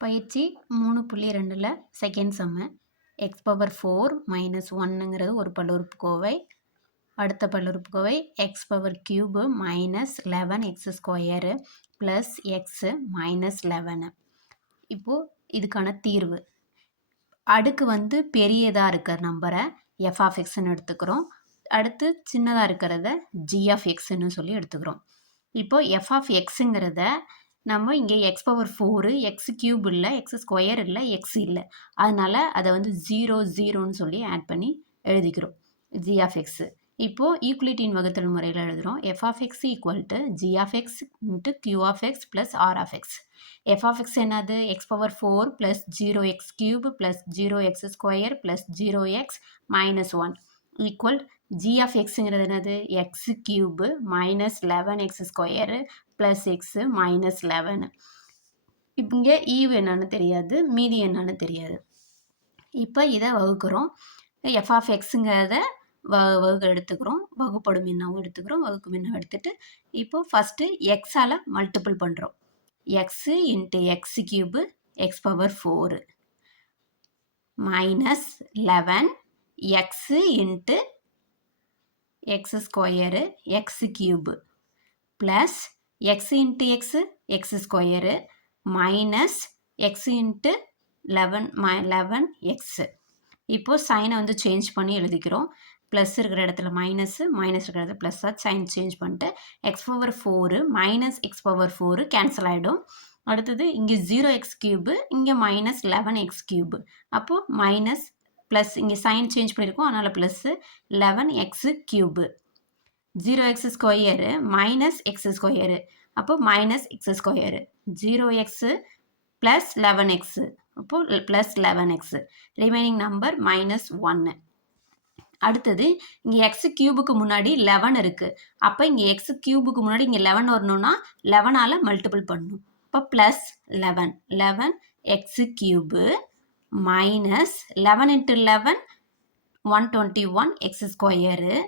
பயிற்சி 3.2ல் second sum X power 4 minus ஒன்னுங்கிறது ஒரு பல்லுறுப்புக்கோவை. அடுத்த பல்லுறுப்புக்கோவை X power cube minus 11 X square plus X minus 11. இப்போது இதுக்கான தீர்வு அடுக்கு பெரியதாக இருக்கிற நம்பரை எஃப் ஆஃப் எக்ஸ்ன்னு எடுத்துக்கிறோம். அடுத்து சின்னதாக இருக்கிறத ஜி ஆஃப் எக்ஸ்ன்னு சொல்லி எடுத்துக்கிறோம். இப்போது எஃப் ஆஃப் எக்ஸுங்கிறத நம்ம இங்கே எக்ஸ் பவர் 4 எக்ஸ் கியூப் இல்லை, எக்ஸ் ஸ்கொயர் இல்லை, எக்ஸ் இல்லை. அதனால் அதை 0 சொல்லி ஆட் பண்ணி எழுதிக்கிறோம் ஜி ஆஃப் எக்ஸு. இப்போது ஈக்குவலிட்டியின் வகுத்தல் முறையில் எழுதுகிறோம். F of X equal to G of X into Q of X plus R of X. F of X என்னது? X power 4 plus 0 X cube plus 0 X square plus 0 X minus 1 equal G of எக்ஸுங்கிறது என்னது? X cube minus 11 X square plus X minus 11. இப்போ இங்கே ஈவு என்னன்னு தெரியாது, மீதி என்னன்னு தெரியாது. இப்போ இதை வகுக்கிறோம். எஃப் ஆஃப் எக்ஸுங்கிறத வகுக்க எடுத்துக்கிறோம், வகுப்படும் எண்ணாவும் எடுத்துக்கிறோம், வகுக்கும் எண்ணாவும் எடுத்துகிட்டு இப்போது ஃபஸ்ட்டு எக்ஸால் மல்டிபிள் பண்ணுறோம். X into X cube X power 4 minus 11 x into X square X cube plus X into x X square minus X into 11 x. இப்போது சைனை சேஞ்ச் பண்ணி எழுதிக்கிறோம். ப்ளஸ் இருக்கிற இடத்துல மைனஸு, மைனஸ் இருக்கிற இடத்துல ப்ளஸ்ஸாக சைன் சேஞ்ச் பண்ணிட்டு X power 4 minus X power 4 cancel ஆகிடும். அடுத்தது இங்கே 0 எக்ஸ் கியூபு, இங்கே மைனஸ் 11 எக்ஸ் கியூபு. அப்போது மைனஸ் ப்ளஸ் இங்கே சைன் சேஞ்ச் பண்ணியிருக்கோம், அதனால் plus 11 X cube 0 X square minus X square, அப்போது minus X square 0 X plus 11 X, அப்போது plus 11 X, remaining number minus 1. அடுத்தது இங்கே எக்ஸ் கியூபுக்கு முன்னாடி 11 இருக்குது. அப்போ இங்கே எக்ஸ் கியூபுக்கு முன்னாடி இங்கே 11 வரணும்னா 11ஆல் மல்டிபிள் பண்ணணும். அப்போ plus 11 X cube minus 11 into 11 121 X square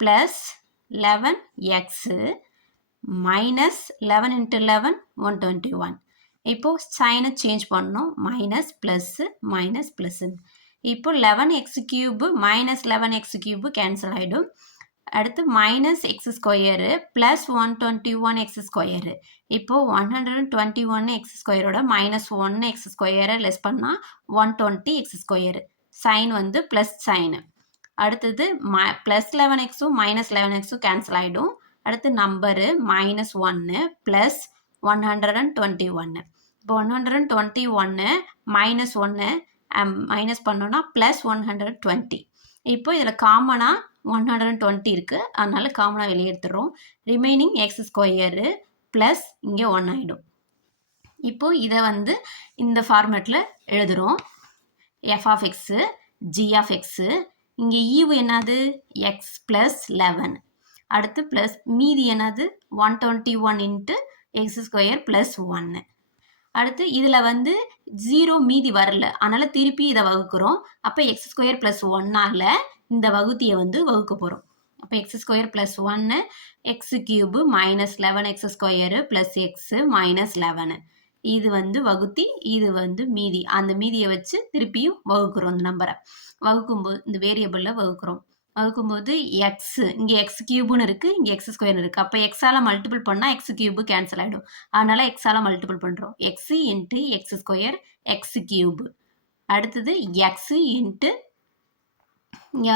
plus 11 x minus 11 into 11 121. இப்போது சைனை சேஞ்ச் பண்ணணும், மைனஸ் ப்ளஸ்ஸு மைனஸ் ப்ளஸ்ஸுன்னு. இப்போ 11 X cube minus 11 X cube cancel ஆகிடும். அடுத்து minus X square plus 121 X square. இப்போது 121 எக்ஸ் ஸ்கொயரோட மைனஸ் 1 எக்ஸ் ஸ்கொயரை லெஸ் பண்ணால் 120 x square. Sign plus sign. அடுத்தது ப்ளஸ் 11 எக்ஸும் மைனஸ் 11 எக்ஸும் கேன்சல் ஆகிடும். அடுத்து நம்பரு மைனஸ் 1 ப்ளஸ் 121. இப்போ 121 மைனஸ் 1 மைனஸ் பண்ணோன்னா ப்ளஸ் 120. இப்போ இதில் காமனாக 120 இருக்குது, அதனால் காமனாக வெளியே எடுத்துடுறோம். ரிமைனிங் எக்ஸ் ஸ்கொயரு ப்ளஸ் இங்கே 1 ஆகிடும். இப்போது இதை இந்த ஃபார்மேட்டில் எழுதுகிறோம். F of x g of x, இங்கே ஈவு என்னது? X plus 11. அடுத்து ப்ளஸ் மீதி என்னது? 121 இன்ட்டு எக்ஸ் ஸ்கொயர் ப்ளஸ் 1. அடுத்து இதில் 0 மீதி வரல, அதனால் திருப்பி இதை வகுக்கிறோம். அப்போ எக்ஸ் ஸ்கொயர் ப்ளஸ் 1ஆல் இந்த வகுத்தியை வகுக்க போகிறோம். அப்போ X square plus 1 X cube minus 11 X square plus X minus 11. இது வகுத்தி, இது மீதி. அந்த மீதியை வச்சு திருப்பியும் வகுக்கிறோம். இந்த நம்பரை வகுக்கும்போது இந்த வேரியபிளில் வகுக்கிறோம். வகுக்கும்போது எக்ஸு இங்கே எக்ஸ் கியூபுன்னு இருக்குது, இங்கே எக்ஸ் ஸ்கொயர்னு இருக்குது. அப்போ எக்ஸால் மல்டிபிள் பண்ணால் எக்ஸ் கியூபு கேன்சல் ஆகிடும், அதனால் எக்ஸால் மல்டிபிள் பண்ணுறோம். X into X square X cube. அடுத்தது எக்ஸு இன்ட்டு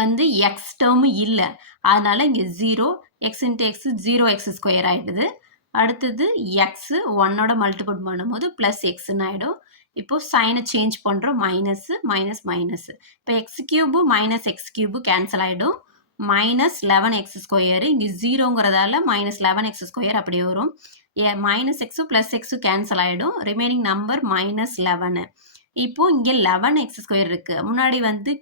இங்கே எக்ஸ் டேர்மு இல்லை, அதனால் இங்கே 0 X into x 0 X square ஆகிடுது. அடுத்தது எக்ஸு 1ஓட மல்டிபிள் பண்ணும்போது ப்ளஸ் எக்ஸுன்னு ஆகிடும். இப்போது சைனை சேஞ்ச் பண்ணுறோம், மைனஸு மைனஸ் மைனஸு. இப்போ X cube minus X cube cancel ஆகிடும். மைனஸ் 11 எக்ஸ் ஸ்கொயரு, இங்கே 0ங்கிறதால மைனஸ் 11 எக்ஸ் ஸ்கொயர் அப்படியே வரும். Minus X plus X cancel ஆகிடும். Remaining number minus 11. இப்போது இங்கே 11 எக்ஸ் ஸ்கொயர் இருக்குது, முன்னாடி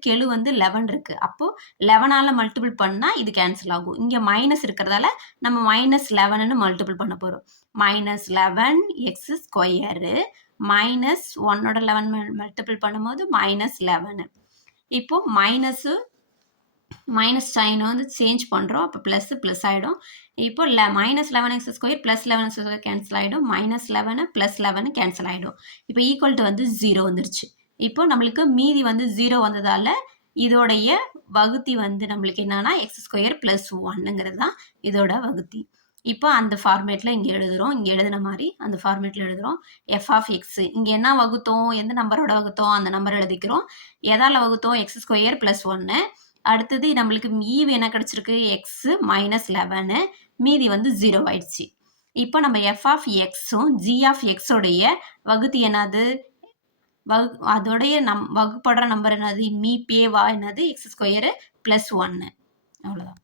கெழு 11 இருக்குது. அப்போது 11ஆல் மல்டிபிள் பண்ணால் இது கேன்சல் ஆகும். இங்கே மைனஸ் இருக்கிறதால நம்ம மைனஸ் 11ன்னு மல்டிபிள் பண்ண போகிறோம். மைனஸ் 11 எக்ஸ் ஸ்கொயரு மைனஸ் 1ஓட 11 மல்டிபிள் பண்ணும்போது மைனஸ் 11. இப்போது மைனஸு மைனஸ் சைனை வந்து சேஞ்ச் பண்ணுறோம். அப்போ ப்ளஸ் ஆகிடும். இப்போ -11x² + 11x² கேன்சல் ஆகிடும். -11 + 11 கேன்சல் ஆகிடும். இப்போ ஈக்குவல் டு வந்து 0 வந்துருச்சு. இப்போ நம்மளுக்கு மீதி வந்து 0 வந்ததால் இதோடைய வகுத்தி வந்து நம்மளுக்கு என்னன்னா x² + 1ங்கிறது தான் இதோட வகுத்தி. இப்போ அந்த ஃபார்மேட்டில் இங்கே எழுதுகிறோம். இங்கே எழுதின மாதிரி அந்த ஃபார்மேட்டில் எழுதுகிறோம். f(x) இங்கே என்ன வகுத்தோம், எந்த நம்பரோட வகுத்தோம் அந்த நம்பர் எழுதிக்கிறோம். எதால் வகுத்தோம் x² + 1. அடுத்தது நம்மளுக்கு ஈவு என்ன கிடைச்சிருக்கு, x -11, மீதி வந்து 0 ஆயிடுச்சு. இப்போ நம்ம f(x)ம் g(x) உடைய வகுத்தி என்னது, அதோடைய வகுப்படுற நம்பர் என்னது, மீப்பேவா என்னது x² + 1. அவ்வளோதான்.